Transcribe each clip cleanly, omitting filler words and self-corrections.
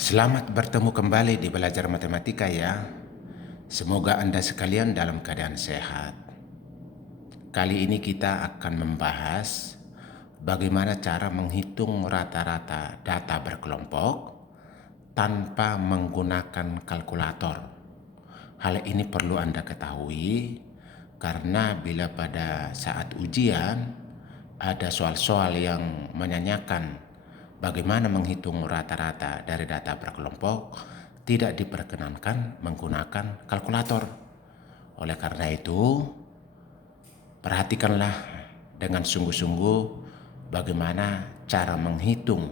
Selamat bertemu kembali di Belajar Matematika ya. Semoga Anda sekalian dalam keadaan sehat. Kali ini kita akan membahas bagaimana cara menghitung rata-rata data berkelompok tanpa menggunakan kalkulator. Hal ini perlu Anda ketahui karena bila pada saat ujian ada soal-soal yang menanyakan bagaimana menghitung rata-rata dari data berkelompok, tidak diperkenankan menggunakan kalkulator. Oleh karena itu, perhatikanlah dengan sungguh-sungguh bagaimana cara menghitung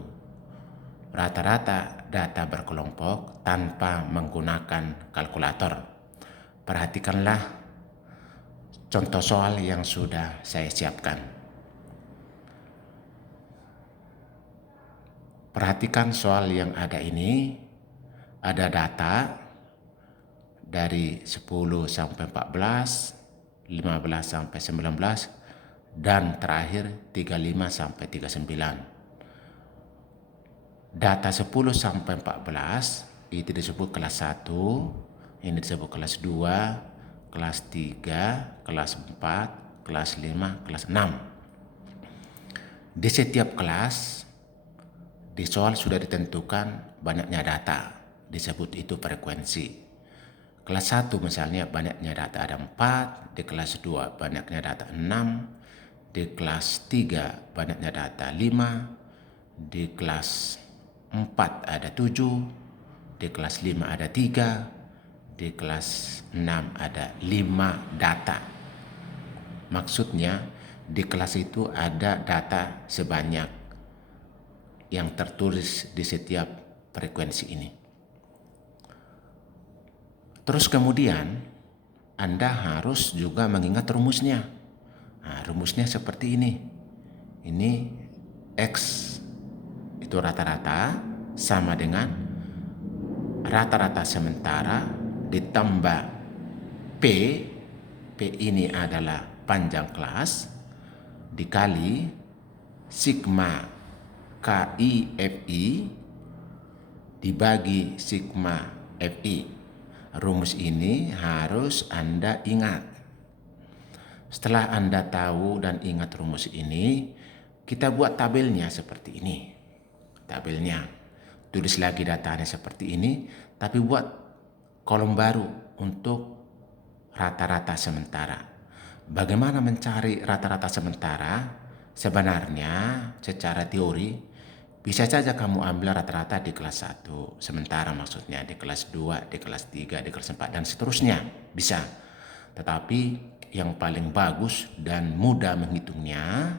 rata-rata data berkelompok tanpa menggunakan kalkulator. Perhatikanlah contoh soal yang sudah saya siapkan. Perhatikan soal yang ada ini, ada data dari 10 sampai 14, 15 sampai 19, dan terakhir 35 sampai 39. Data 10 sampai 14 itu disebut kelas 1, ini disebut kelas 2, kelas 3, kelas 4, kelas 5, kelas 6. Di setiap kelas, di soal sudah ditentukan banyaknya data, disebut itu frekuensi. Kelas 1 misalnya banyaknya data ada 4, di kelas 2 banyaknya data 6, di kelas 3 banyaknya data 5, di kelas 4 ada 7, di kelas 5 ada 3, di kelas 6 ada 5 data. Maksudnya di kelas itu ada data sebanyak yang tertulis di setiap frekuensi ini. Terus kemudian Anda harus juga mengingat rumusnya. Nah, rumusnya seperti ini. Ini X itu rata-rata sama dengan rata-rata sementara ditambah P. P ini adalah panjang kelas dikali sigma KIFI dibagi sigma FI. Rumus ini harus Anda ingat. Setelah Anda tahu dan ingat rumus ini, kita buat tabelnya seperti ini. Tabelnya, tulis lagi datanya seperti ini, tapi buat kolom baru untuk rata-rata sementara. Bagaimana mencari rata-rata sementara? Sebenarnya secara teori bisa saja kamu ambil rata-rata di kelas 1, sementara maksudnya di kelas 2, di kelas 3, di kelas 4, dan seterusnya. Bisa. Tetapi yang paling bagus dan mudah menghitungnya,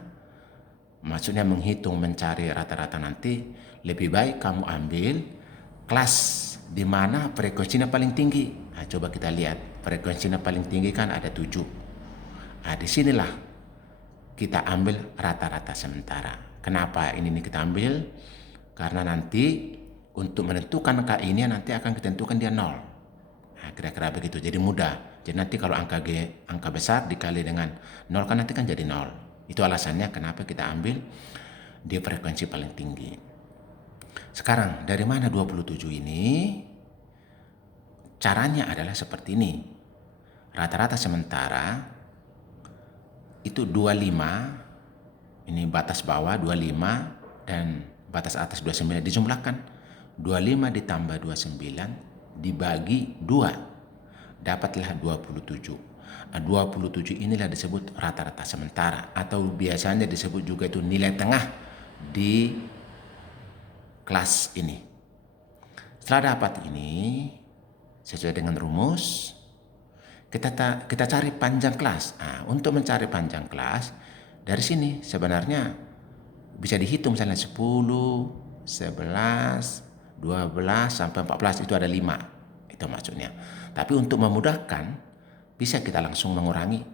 maksudnya menghitung mencari rata-rata nanti, lebih baik kamu ambil kelas di mana frekuensinya paling tinggi. Nah, coba kita lihat, frekuensinya paling tinggi kan ada 7. Nah, disinilah kita ambil rata-rata sementara. Kenapa ini kita ambil? Karena nanti untuk menentukan angka ini nanti akan ditentukan dia 0. Nah, kira-kira begitu. Jadi mudah. Jadi nanti kalau angka besar dikali dengan 0 kan nanti kan jadi 0. Itu alasannya kenapa kita ambil di frekuensi paling tinggi. Sekarang dari mana 27 ini? Caranya adalah seperti ini. Rata-rata sementara itu 25, ini batas bawah 25 dan batas atas 29 dijumlahkan. 25 ditambah 29 dibagi 2, dapatlah 27. 27 inilah disebut rata-rata sementara, atau biasanya disebut juga itu nilai tengah di kelas ini. Setelah dapat ini, sesuai dengan rumus, kita cari panjang kelas. Nah, untuk mencari panjang kelas, dari sini sebenarnya bisa dihitung misalnya 10, 11, 12, sampai 14, itu ada 5. Itu maksudnya. Tapi untuk memudahkan, bisa kita langsung mengurangi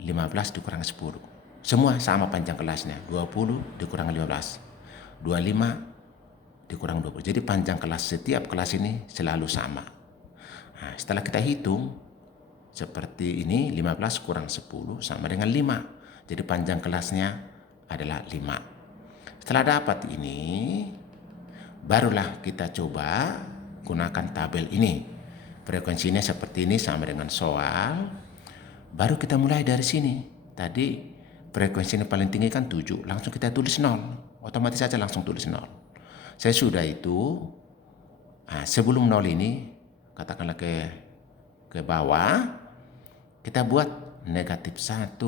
15 dikurang 10. Semua sama panjang kelasnya, 20 dikurang 15, 25 dikurang 20. Jadi panjang kelas setiap kelas ini selalu sama. Nah, setelah kita hitung seperti ini, 15 kurang 10 sama dengan 5. Jadi panjang kelasnya adalah 5. Setelah dapat ini, Barulah kita coba gunakan tabel ini. Frekuensinya seperti ini sama dengan soal. Baru kita mulai dari sini. Tadi frekuensinya paling tinggi kan 7. Langsung kita tulis 0. Otomatis saja langsung tulis 0. Saya sudah itu, sebelum 0 ini, katakanlah ke bawah, kita buat negatif 1,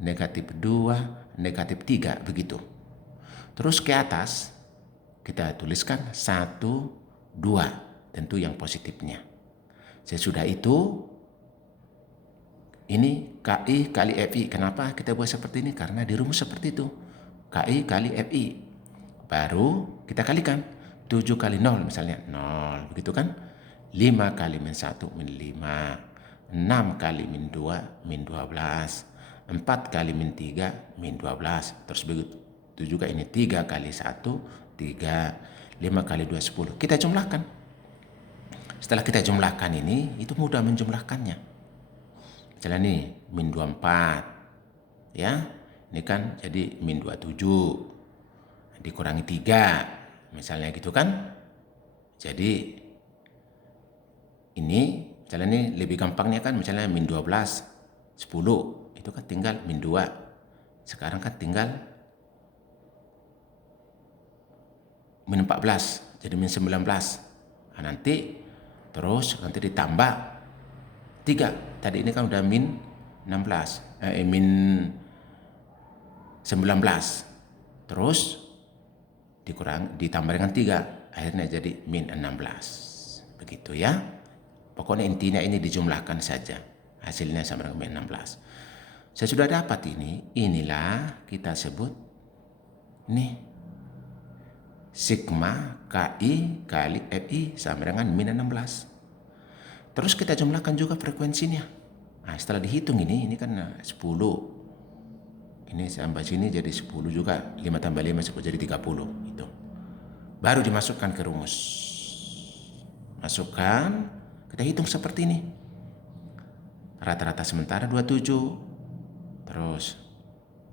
negatif 2, negatif 3, begitu. Terus ke atas, kita tuliskan 1, 2, tentu yang positifnya. Sesudah itu, ini KI kali FI. Kenapa kita buat seperti ini? Karena di rumus seperti itu. KI kali FI. Baru kita kalikan. 7 kali 0 misalnya 0. Begitu kan? 5 kali min 1 min 5. 6 kali min 2 min 12. 4 kali min 3 min 12. Terus begitu juga ini 3 kali 1 3, 5 kali 2 10. Kita jumlahkan. Setelah kita jumlahkan ini, itu mudah menjumlahkannya. Misalnya nih, min 24. Ya, ini kan jadi min 27. Dikurangi 3. Misalnya gitu kan. Jadi, ini, misalnya nih lebih gampangnya kan, misalnya min 12, 10. Itu kan tinggal min 2. Sekarang kan tinggal min 14, jadi min 19. Nanti terus nanti ditambah 3. Tadi ini kan udah min 16, min 19. Terus ditambah dengan 3, akhirnya jadi min 16. Begitu ya. Pokoknya intinya ini dijumlahkan saja. Hasilnya sama dengan min 16. Saya sudah dapat ini, inilah kita sebut nih sigma KI kali FI sama dengan min 16. Terus kita jumlahkan juga frekuensinya. Nah, setelah dihitung ini kan 10. Ini sampai sini jadi 10 juga. 5 tambah 5 jadi 30. Itu. Baru dimasukkan ke rumus. Masukkan. Kita hitung seperti ini. Rata-rata sementara 27. Terus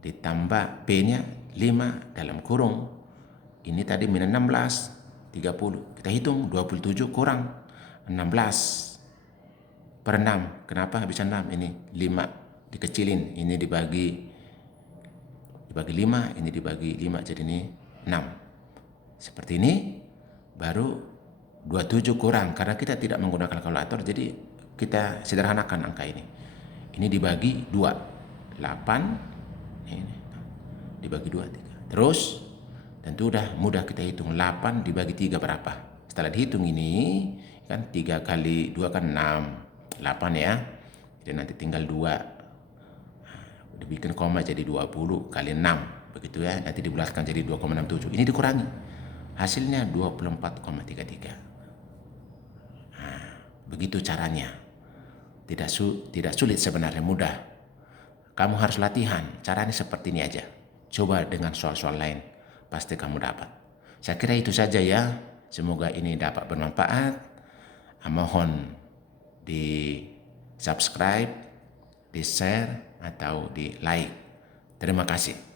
ditambah P-nya 5 dalam kurung. Ini tadi min 16, 30. Kita hitung 27 kurang 16 per 6. Kenapa bisa 6? Ini 5 dikecilin. Ini dibagi 5, ini dibagi 5. Jadi ini 6. Seperti ini. Baru 27 kurang. Karena kita tidak menggunakan kalkulator, jadi kita sederhanakan angka ini. Ini dibagi 2. 8. Ini dibagi 2, 3. Terus tentu udah mudah kita hitung. 8 dibagi 3 berapa? Setelah dihitung ini, kan 3 kali 2 kan 6. 8 ya. Jadi nanti tinggal 2. Dibikin koma jadi 20 kali 6. Begitu ya. Nanti dibulatkan jadi 2,67. Ini dikurangi. Hasilnya 24,33. Nah, begitu caranya. Tidak sulit sebenarnya, mudah. Kamu harus latihan. Caranya seperti ini aja. Coba dengan soal-soal lain. Pasti kamu dapat. Saya kira itu saja ya. Semoga ini dapat bermanfaat. Mohon di subscribe, di share, atau di like. Terima kasih.